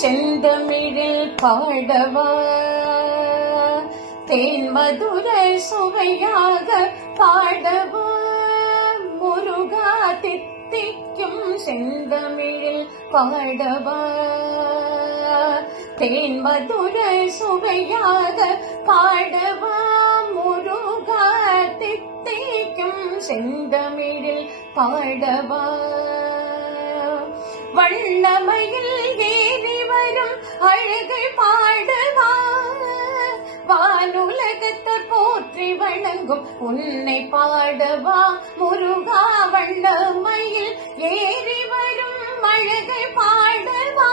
செந்தமிழில் பாடவா தேன் மதுர சுவையாக பாடவா முருகா தித்திக்கும் செந்தமிழில் பாடவா தேன் மதுர சுவையாக பாடவா முருகா தித்திக்கும் செந்தமிழில் பாடவா வண்ணமையில் ஏறி வரும் அழகை பாடவா வானுலகத்தை போற்றி வணங்கும் உன்னை பாடவா முருகா வண்ணமையில் ஏறி வரும் அழகை பாடவா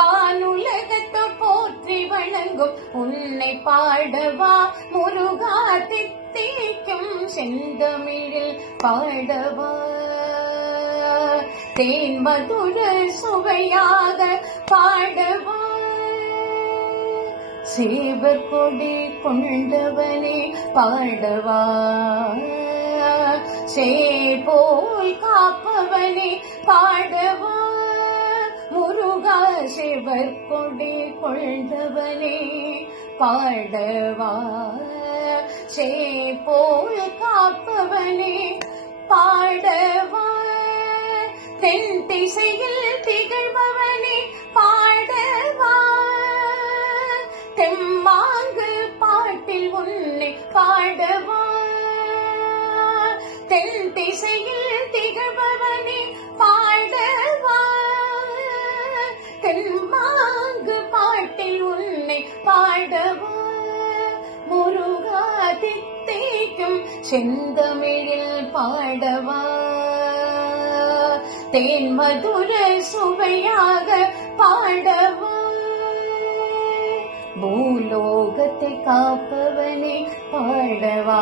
வானுலகத்தை போற்றி வணங்கும் உன்னை பாடவா முருகா தித்திக்கும் செந்தமிழில் பாடவா தேன் மதுர சுவையாக பாடவா சேவர் கொடி கொண்டவனே பாடவா சேபோல் காப்பவனே பாடவா முருகா சேவர் கொடி கொண்டவனே பாடவா சேபோல் காப்பவனே பாடவா தென் திசையில் திகழ்பவனே பாடவா தெம்மாங்கு பாட்டில் உன்னை பாடவா தென் திசையில் திகழ்பவனே பாடவா தெம்மாங்கு பாட்டில் உன்னை பாடவா முருகா தித்திக்கும் செந்தமிழில் பாடவா தேன் மதுர சுவையாக பாடவா பூலோகத்தை காப்பவனே பாடவா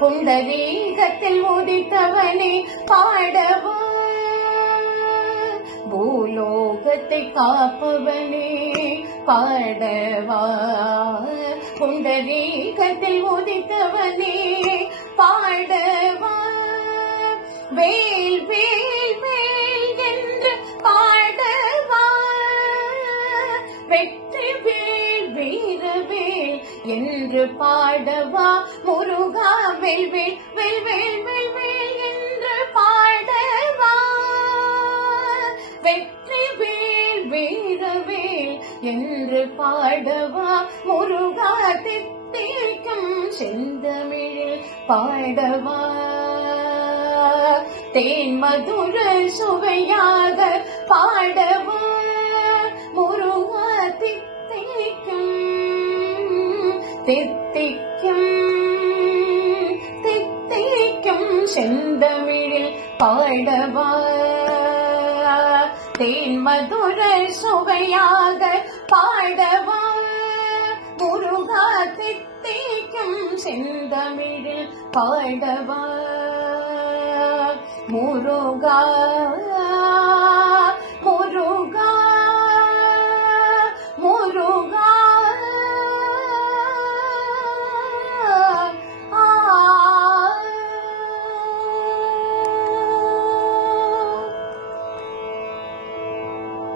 புண்டரீகத்தில் உதித்தவனே பாடவா பூலோகத்தை காப்பவனே பாடவா புண்டரீகத்தில் உதித்தவனே பாடவா வேல் வேல் வேல் என்று பாடவா வெற்றி வேல் வீரவேல் என்று பாடவா முருகா வேல் வேல் வேல் வேல் வேல் வேல் என்று பாடவா வெற்றி வேல் வீரவேல் என்று பாடவா முருகா தித்திக்கும் செந்தமிழில் பாடவா தேன் மதுர சுவையாக பாடவா முருகா தித்திக்கும் தித்திக்கும் தித்திக்கும் செந்தமிழில் பாடவா தேன் மதுர சுவையாக பாடவா முருகா தித்திக்கும் செந்தமிழில் பாடவா முருகா